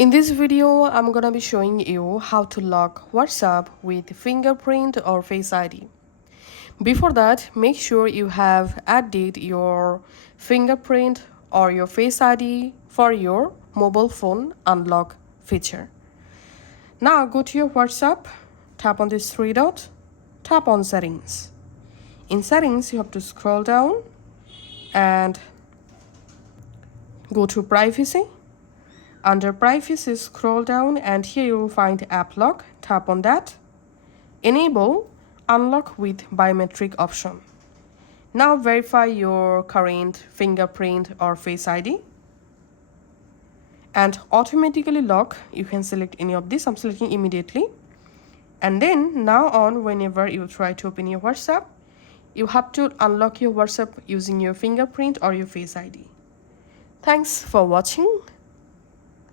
In this video, I'm gonna be showing you how to lock WhatsApp with fingerprint or Face ID. Before that, make sure you have added your fingerprint or your Face ID for your mobile phone unlock feature. Now go to your WhatsApp, tap on this three dot, tap on settings. In settings, you have to scroll down and go to privacy. Under privacy, scroll down and here you will find app lock. Tap on that. Enable unlock with biometric option. Now verify your current fingerprint or Face ID and automatically lock. You can select any of this. I'm selecting immediately. And then now on, whenever you try to open your WhatsApp, you have to unlock your WhatsApp using your fingerprint or your Face ID. Thanks for watching.